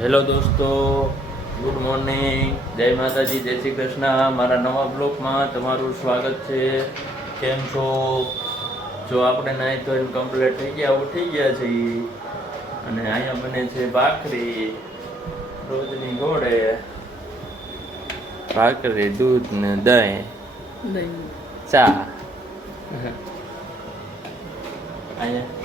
Hello દોસ્તો, good morning, જય માતાજી, જય શ્રી કૃષ્ણ. મારા નવા બ્લોગમાં તમારું સ્વાગત છે. કેમ છો? જો આપણે નાઈ ધોઈને કમ્પ્લીટ થઈ ગયા, ઉઠી ગયા છીએ અને અહીંયા બને છે ભાખરી રોજની ઘોડે. ભાખરી, દૂધ ને દહીં, ચા. અહીંયા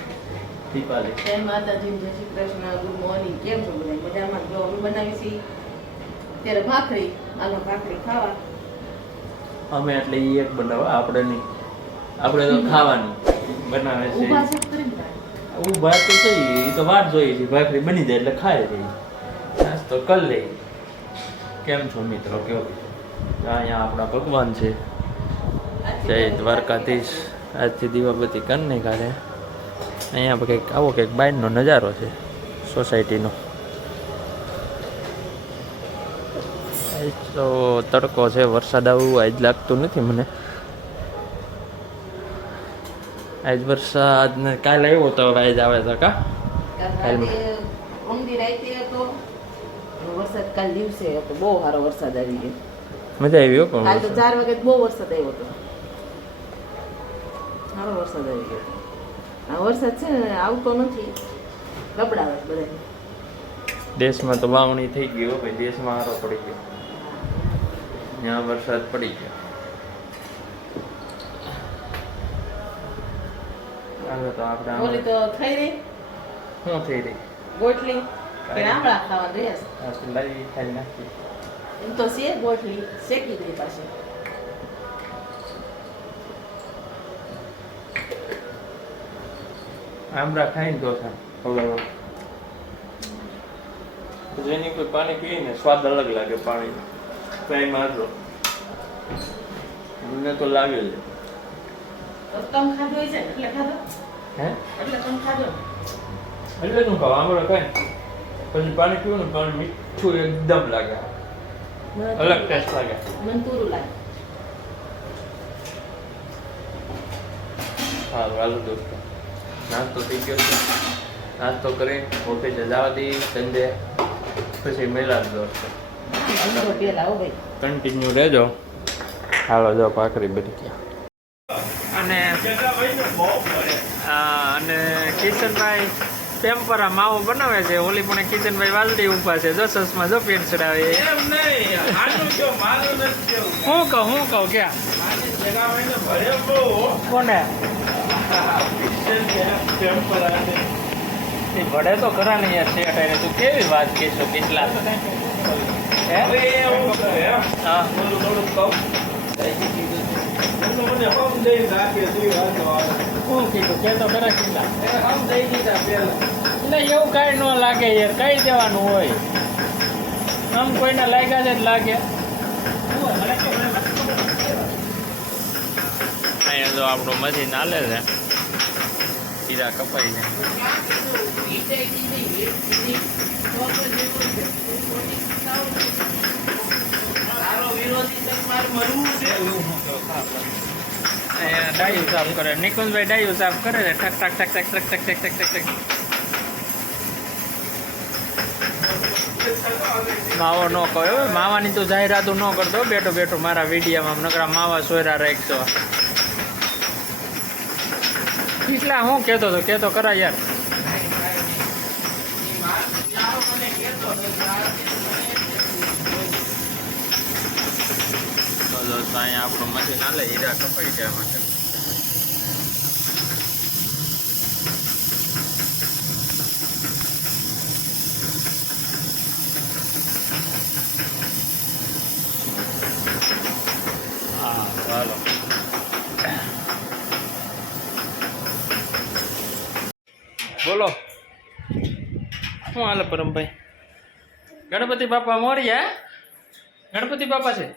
જય માતાજી, જય શ્રી કૃષ્ણ, ગુડ મોર્નિંગ. કેમ છો બધા? મજામાં? જો અમે બનાવી છીએ ત્યારે ભાખરી. આલો ભાખરી ખાવા. અમે એટલે ઈ એક બનાવવા, આપણે નહીં, આપણે તો ખાવાની બનાવે છે. ઊભા છે કરીને ઊભા તો છે, એ તો વાત જોઈએ છે. ભાખરી બની જાય એટલે ખાય છે, નાસ્તો કરી લે. કેમ છો મિત્રો? કેવો અહીંયા આપણા ભગવાન છે. જય દ્વારકાધીશ. આજથી દીવાબત્તી કરી નહીં કાઢે. અહીંયા કંઈક આવો કંઈક બાયરનો નજારો છે સોસાયટીનો. તો તડકો છે, વરસાદ આવું આજ લાગતું નથી મને. આજ વરસાદ ને કાલે આવ્યો તો હવે આજ આવે છે કા? ઊંધી રાતે હતો વરસાદ, કાલ દિવસે હતો બહુ સારો વરસાદ આવી ગયો. મજા આવી હો. કાલ તો 4 વાગે બહુ વરસાદ આવ્યો હતો, સારો વરસાદ આવી ગયો. આ વરસાદ છે ને આવતો નથી, ગબડાવે બધા. દેશમાં તો વાવણી થઈ ગઈ હો ભાઈ, દેશમાં હારો પડી ગયો, ત્યાં વરસાદ પડી ગયો. હાલો તો આપણે ઓલી તો થઈ રહી શું થઈ રહી ગોટલી કે આમળા ખાવા ડ્રેસ લાવી ખાઈ નાખી. એમ તો છે ગોટલી શેકી દઈ પાછી. આમળા ખાઈને તો થાય જેની કોઈ પાણી પીએ ને સ્વાદ અલગ લાગે પાણીનો. ટ્રાય મારજો, મને તો લાગે છે. કમ ખાધો છે એટલે ખાધો. હે એટલે કમ ખાધો એટલે શું ખાવ? આમળા ખાય પછી પાણી પીવું ને, પાણી મીઠું એકદમ લાગે, અલગ ટેસ્ટ લાગે. મને પૂરું લાગે. સારું હાલો દોસ્તો, નાસ્તો થઈ ગયો છે. નાસ્તો કરી ઓફિસે જવા દઈ સંજે, પછી મેળા દોસ્તો કન્ટિન્યુ રહેજો. હાલો જો ભાખરી બની ગયા. અને કિશનભાઈ ટેમ્પરા માવો બનાવે છે. ઓલી પણ કિશનભાઈ વાલડી ઊભા છે, જો સસમાં જો પેન્ટ ચડાવે. હું કહું ક્યાં કોને ભડે તો ખરા નહીં યાર શેઠ આવીને. તું કેવી વાત કહેશો કેટલા? હા શું કીધું કે તો ખરા કેટલા? એટલે એવું કાંઈ ન લાગે યાર, કઈ દેવાનું હોય. આમ કોઈને લાગ્યા છે જ લાગે. અહીંયા જો આપણું મશીન હાલે છે, હીરા કપાઈ છે. ડાયું સાફ કરે નિકુંજભાઈ, ડાયું સાફ કરે છે. ઠક ઠક ઠક ઠક ઠક ઠક ઠક ઠક ઠક. માવો ન કહો હવે, માવાની તો જાહેરાતો ન કરતો બેઠો બેઠો મારા વિડીયામાં. નકરા માવા સોયરા રાખશો. કેટલા હું કહેતો હતો, કહેતો કરા યાર. તો અહીંયા આપણું મશીન હાલે, હીરા કપાઈ ગયા માટે. હા ચાલો બોલો શું હાલે પરમભાઈ? ગણપતિ બાપા મોર્યા. ગણપતિ બાપા છે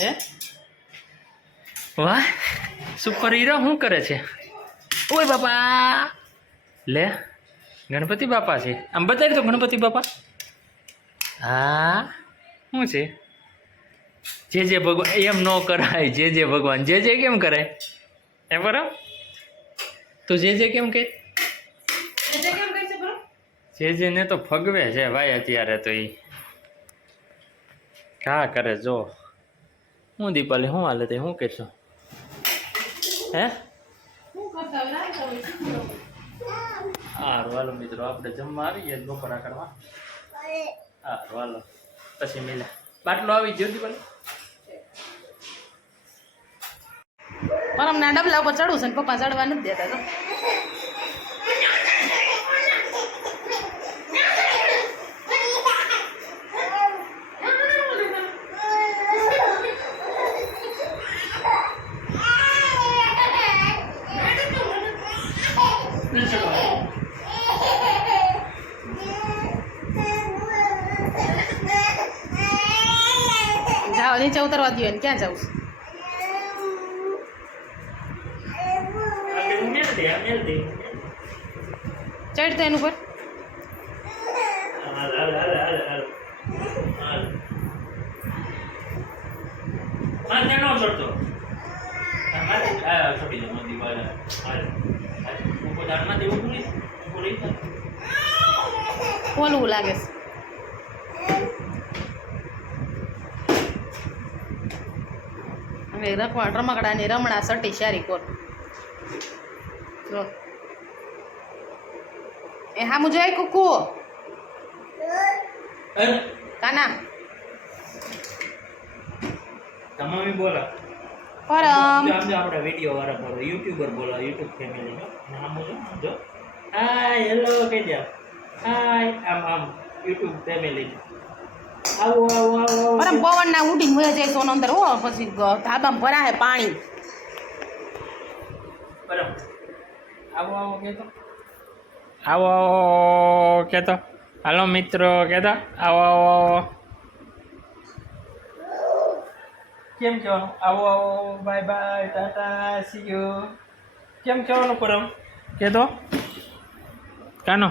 હે? વાહ સુપર હીરો શું કરે છે? ઓય બાપા લે, ગણપતિ બાપા છે. આમ બતાવી દો ગણપતિ બાપા. હા શું છે? જે ભગવાન એમ ન કરાય. જે ભગવાન જે કેમ કરાય? એ બરાબર તું જે કેમ કે એટલે કેમ કહે છે બરો? જેજીને તો ફગવે છે ભાઈ અત્યારે તો એ હા કરે જો હું દીપાલી શું હાલે તે શું કહેશો હે શું કરતા હોય રાંધતા હોય શીખી લો. હારું હાલો મિત્રો આપણે જમવા આવીએ બપોરા કરવા હારું હાલો પછી મિલે બાટલો આવી ગયો દીપાલી પરમના ડબલા ઉપર ચડવું છે ને પપ્પા ચડવા નથી દેતા તો જાઓ નીચે ઉતરવા દો ને ક્યાં જાઉં ચડ તો એનું પર ખોલવું લાગે છે હવે રમકડાની રમણા સટી શારી કોર જો એ હા મુજે કુકુ કાના તમામી બોલા પરમ આપણા વિડીયો વાળા બોલો યુટ્યુબર બોલો યુટ્યુબ ફેમિલી નામ જો હાય હેલો કહી દે હાય આમ યુટ્યુબ ફેમિલી આવો આવો આવો પરમ પવન ના ઉડીને હોય જાય સોનો અંદર હો પછી ધાબામાં ભરાય પાણી બરાબર આવો આવો કહેતો આવો આવો કહેતો હાલો મિત્રો કહેતો આવો આવો કેમ કહેવાનું આવો આવો bye bye Tata C you કેમ કહેવાનું પરમ કહેતો કાનો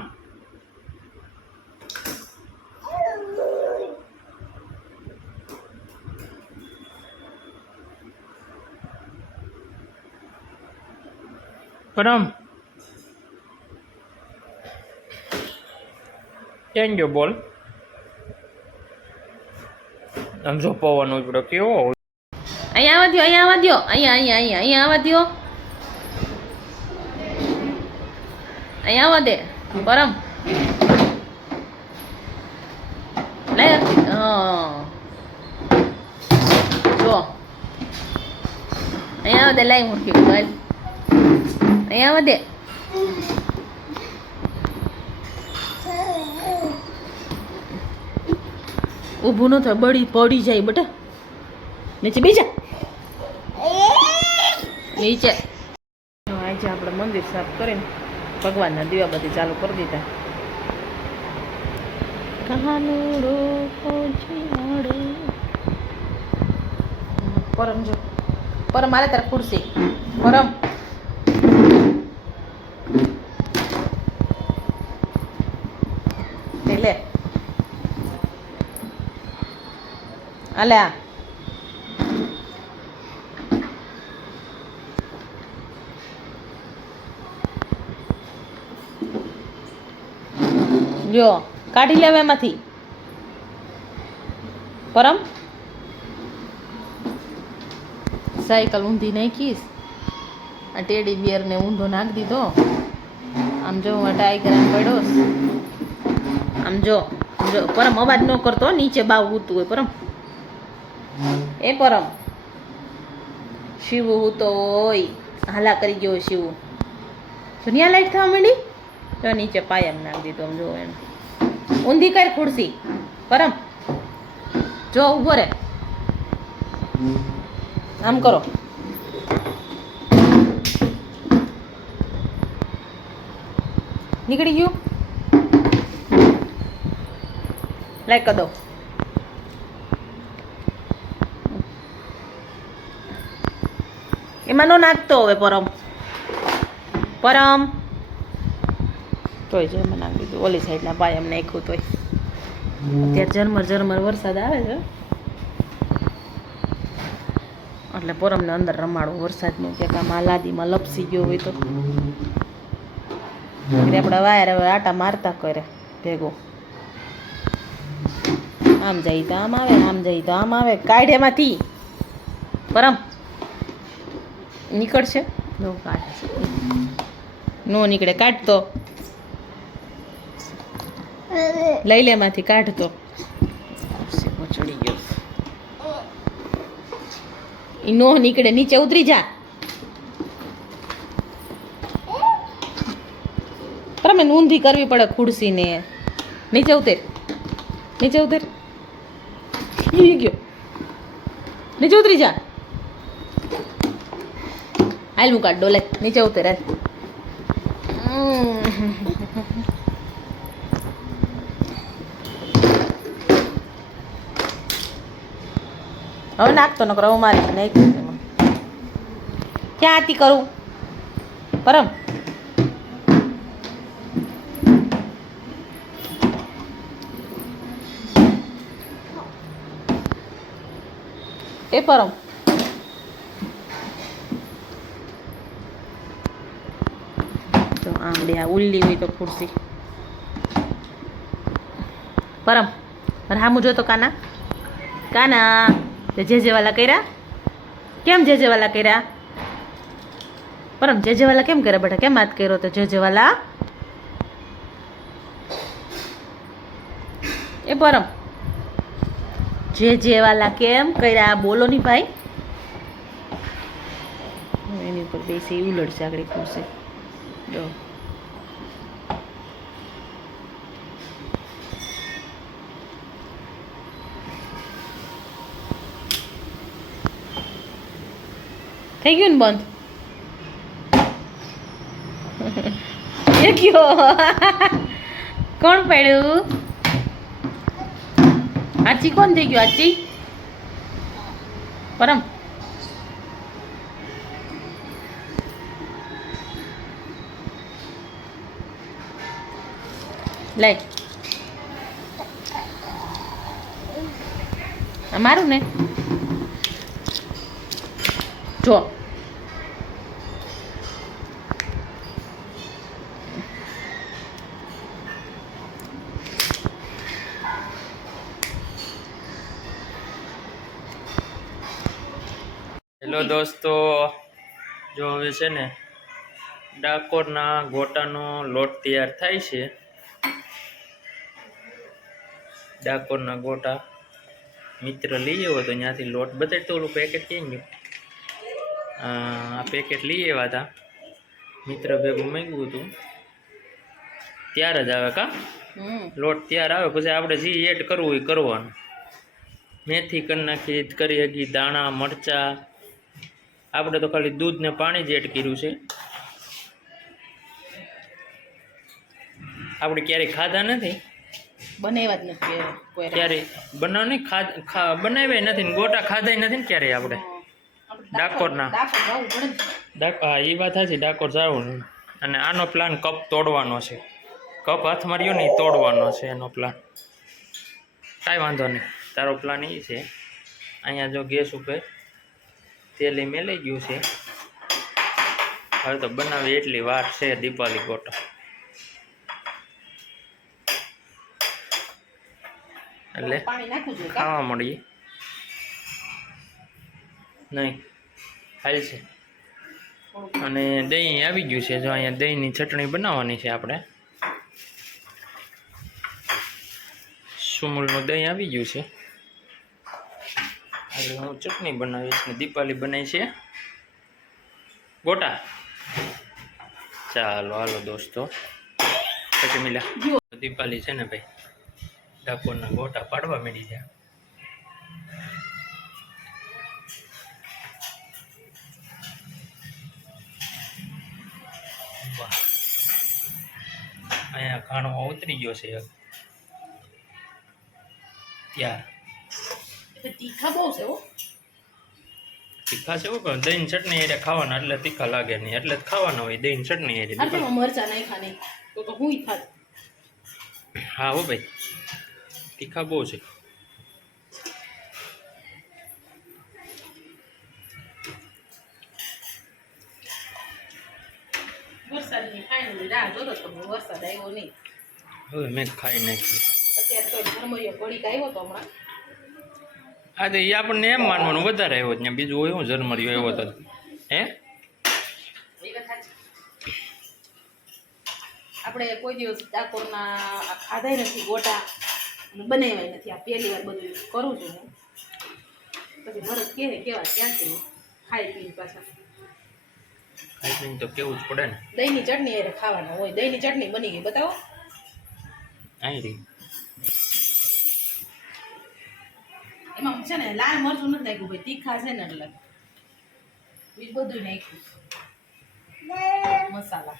પરમ કેમ ગયો બોલ આમ જો પવન ઉપડ્યો કેવો અહીંયા આવવા દો અહીંયા આવવા દો અહીંયા આવવા દે પરમ લે જો અહીંયા આવવા દે લાઈ મૂકી હાલ અહીંયા આવવા દે ઊભું ન થાય પડી જાય બેટા નીચે બીજા નીચે આજે આપણે મંદિર સાફ કરીને ભગવાનના દીવાબત્તી ચાલુ કરી દીધા પરમ જો પરમ મારે તારે ખુરશી પરમ લે અલ્યા જો કાઢી લેવા એમાંથી પરમ સાયકલ ઊંધી નાખીશ આ ટેડી બિયરને ઊંધો નાખી દીધો આમ જો ટાઈગર આમ પડ્યો આમ જો પરમ અવાજ ન કરતો નીચે બાવ ઉતું હોય પરમ એ પરમ શિવ ઉતો હોય હાલા કરી ગયો શિવ દુનિયા લાઈટ થવા માંડી તો નીચે પાયમ નાખી દીધો આમ જો એને ઊંધી કર ખુરશી પરમ જો ઊભો રે આમ કરો નીકળી ગયું લાઈક કરી દો એમાં નો નાખતો હવે પરમ તોય જો એમાં નાખી દીધું ઓલી સાઈડના પાય એમ નાખ્યું તોય અત્યારે ઝરમર વરસાદ આવે છે એટલે પરમને અંદર રમાડવું વરસાદનું કે આમ આલાદીમાં લપસી ગયો હોય તો એટલે આપણા વાયર હવે આટા મારતા કરે ભેગો. આમ જાય તો આમ આવે, આમ જાય તો આમ આવે. કાઢ એમાંથી પરમ નીકળશે. નો કાઢે છે, નો નીકળે. કાઢતો લઈ લે એમાંથી, કાઢતો. ચડી ગયો. ઈ નો નીકળે. નીચે ઉતરી જા. પરમ એને ઊંધી કરવી પડે ખુરશીને. નીચે ઉતર, નીચે ઉતર. ઈ ગયો. નીચે ઉતરી જા. હાલ હું કાઢ ડોલે. નીચે ઉતર હાલ. હવે નાખતો નકર હવે મારી નાખી. ક્યાં આતી કરું પરમ? એ પરમ તો આમડે આ ઉલ્લી હોય તો ખુરશી. પરમ રામુ જોતો કાના, કાના જે વાલા કર્યા. કેમ જે વાલા કર્યા? પરમ જે વાલા કેમ કર્યા બેટા? કેમ હાથ કર્યો તો જે વાલા? એ પરમ જે વાલા કેમ કર્યા બોલો ની ભાઈ. એની ઉપર બેસી ઉલડશે આગળ ખુરશી. જો થઈ ગયું ને બંધ? એ કયો કોણ પડ્યું? આચી કોણ થઈ ગયું? આચી પરમ લાય. મારું ને જો. હેલો દોસ્તો, જો હવે છે ને ડાકોરના ગોટાનો લોટ તૈયાર થાય છે. ડાકોરના ગોટા મિત્ર લઈ આવ્યો તો ત્યાંથી લોટ બતાડતો. ઓલું પેકેટ ક્યાં ગયું? આ પેકેટ લઈ આવ્યા હતા મિત્ર ભેગું માંગ્યું હતું. ત્યાર જ આવે કા લોટ તૈયાર આવે. પછી આપણે જે એડ કરવું એ કરવાનું. મેથી કરી નાખી, કરી હકી દાણા મરચાં. આપણે તો ખાલી દૂધ ને પાણી જ એડ કર્યું છે. આપણે ક્યારેય ખાધા નથી, બનાવ્યા જ નથી ક્યારે બનાવને બનાવ્યા નથી ને ગોટા ખાધા નથી ને ક્યારેય આપણે ડાકોરના. હા એ વાત સાચી, ડાકોર જવું. અને આનો પ્લાન કપ તોડવાનો છે. કપ હાથમાં રહ્યો ને એ તોડવાનો છે એનો પ્લાન. કાંઈ વાંધો નહીં, તારો પ્લાન એ છે. અહીંયા જો ગેસ ઉપર તેલ એ મેલાઈ ગયું છે. હવે તો બનાવી એટલી વાર છે. દીપાવલી ગોટા એટલે ખાવા મળીએ નહીં હાલ છે. અને દહીં આવી ગયું છે. જો અહીંયા દહીંની ચટણી બનાવવાની છે આપણે. સુમૂલનું દહીં આવી ગયું છે. એટલે હું ચટણી બનાવીશ ને દીપાવલી બનાવી છે ગોટા. ચાલો હાલો દોસ્તો, પછી મિલ્યા. દીપાવલી છે ને ભાઈ, ડાકોરના ગોટા પાડવા મળી જાય. વાહ, અહીંયા ઘાણમાં ઉતરી ગયો છે ત્યાર. તીખા બહુ છે. તીખા છે પણ દહીં ચટણી એટલે ખાવાના, એટલે તીખા લાગે નહીં, એટલે જ ખાવાના હોય દહીં ચટણી એટલે. મરચા નાખ્યા નહીં તો હું ખાત. હા હો ભાઈ, તીખા બહુ છે. વરસાદની ફાઇનલી રાહ જોતો તો પણ વરસાદ આવ્યો નહીં. હવે મેં ખાઈ નાખ્યું. અત્યારે તો ઝરમરીયો ઘડીક આવ્યો તો હમણાં. હા તો એ આપણને એમ માનવાનું વધારે આવ્યો ત્યાં બીજું હોય હું ઝરમર્યો આવ્યો તો હે એ વાત સાચી. આપણે કોઈ દિવસ ડાકોરના ખાધાય નથી ગોટા બનાવ્યા નથી. આ પહેલી વાર બધું કરું છું હું. પછી ભરત કેવા ત્યાંથી ખાઈ પીને પાછા. ખાઈ પીને તો કેવું જ પડે ને. દહીંની ચટણી એ ખાવાના હોય. દહીંની ચટણી બની ગઈ બતાવો. અહીં રહી એમાં છે ને લાલ મરચું નથી નાખ્યું ભાઈ, તીખા છે ને એટલે બીજું બધું નાખ્યું મસાલા.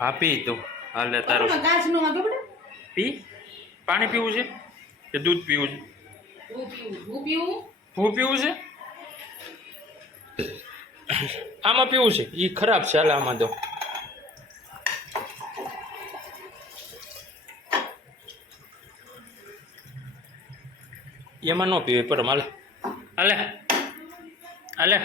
હા પી તું હાલે તારું કાચ નો વાગે પડે. પી પાણી પીવું છે કે દૂધ પીવું છે? હું પીવું હું પીવું છે આમાં પીવું છે એ ખરાબ છે હાલ આમાં તો એમાં ન પીવે પરમ હાલે હાલે હાલે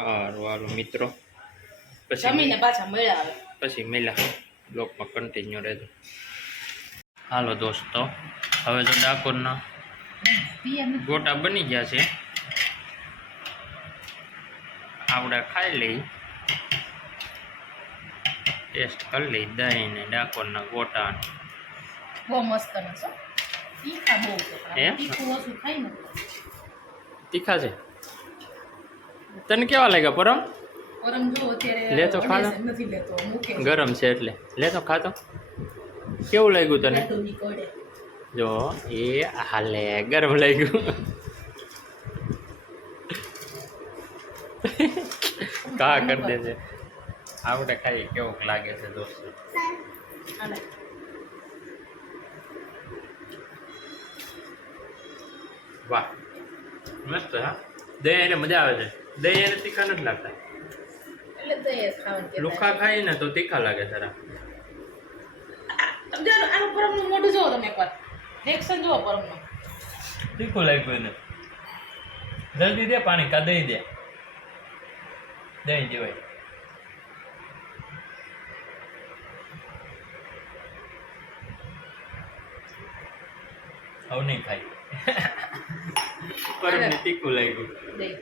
સારું હાલો મિત્રો જમીને પાછા મળ્યા આવે પછી મેલા બ્લોકમાં કન્ટિન્યુ રહેજો. હાલો દોસ્તો હવે તો ડાકોરના ગોટા બની ગયા છે. આપણે ખાઈ લઈ ટેસ્ટ કરી લઈ દહીં ને ડાકોરના ગોટા. બહુ મસ્ત ને છો તીખા બહુ છે. હે? તીખું ઓછું ખાય ને તીખા છે તને કેવા લાગ્યા પરમ? પરમ જો અત્યારે લે તો ખા લે. નથી લેતો મૂકે છે. ગરમ છે એટલે લે તો ખાતો કેવું લાગ્યું તને? લેતો નીકળે. જો એ હાલે ગરમ લાગ્યું કા કરી દે છે. આપણે ખાઈ કેવું લાગે છે દોસ્તો. હાલે. વાહ મસ્ત હા દહીં એને મજા આવે છે. દહીં એને તીખા નથી લાગતા. એટલે તો એ ખાવાનું કે લુખા ખાઈ ને તો તીખા લાગે જરા. સમજો આનું પરમનું મોઢું જોવો તમે એકવાર રિએક્શન જોવો પરમનું. તીખું લાગ્યું એને. જલ્દી દે પાણી કા દહીં દે. દહીં દેવાય. હવે નહીં ખાઈ પરમને તીખું લાગ્યું. દહીં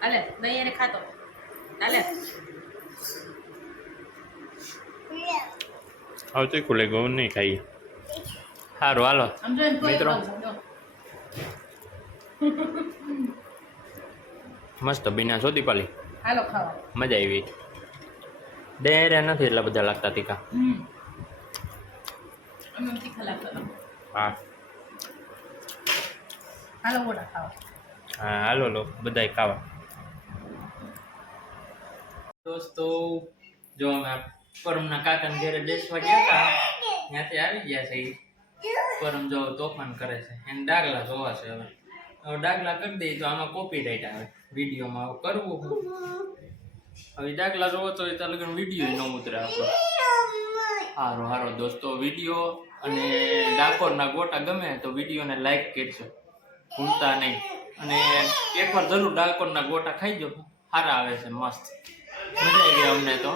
હાલે દહીં એને ખાતો હાલે. હવે તીખું લાગ્યું હવે નહીં ખાઈએ. સારું હાલો સમજો એમ કોઈ મિત્રો. સમજો. મસ્ત બીના છો દીપાલી હાલો ખાવા. મજા આવી. ડેરે નથી એટલા બધા લાગતા તીખા. અમે તીખા લાગતા. હા હાલો ગોટા ખાવા. હા હાલો લો બધાય ખાવા. દોસ્તો જો અમે પરમના કાકાના ઘરે બેસવા ગયા હતા ત્યાંથી આવી ગયા છે. પરમ જો તોફાન કરે છે એને ડાગલા જોવા છે. હવે ડાગલા કરી દઈએ તો આમાં કોપીરાઇટ આવે વિડીયોમાં. હવે કરવું હું હવે ડાગલા જોવો તો એ લગન વિડીયો ન ઉતરે આપણો. હારો દોસ્તો વિડીયો અને ડાકોરના ગોટા ગમે તો વિડીયોને લાઈક કરજો ભૂલતા નહીં. અને એકવાર જરૂર ડાકોરના ગોટા ખાઈ જો સારા આવે છે મસ્ત. મજા આવી ગઈ અમને તો.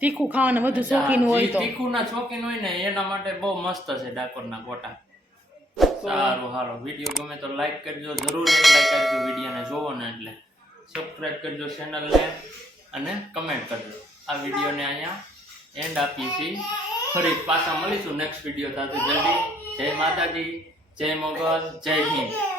તીખું ખાવાના વધુ શોખીન હોય તો તીખુંના શોખીન હોય ને એના માટે બહુ મસ્ત છે ડાકોરના ગોટા. સારું હાલો વિડીયો ગમે તો લાઈક કરજો જરૂર. એક લાઈક કરજો વિડીયોને જોવો ને એટલે. સબસ્ક્રાઈબ કરજો ચેનલને અને કમેન્ટ કરજો. આ વિડીયોને અહીંયા એન્ડ આપીએ છીએ. ફરી પાછા મળીશું નેક્સ્ટ વિડીયો સાથે જલ્દી. જય માતાજી, જય મોગલ, જય હિન્દ.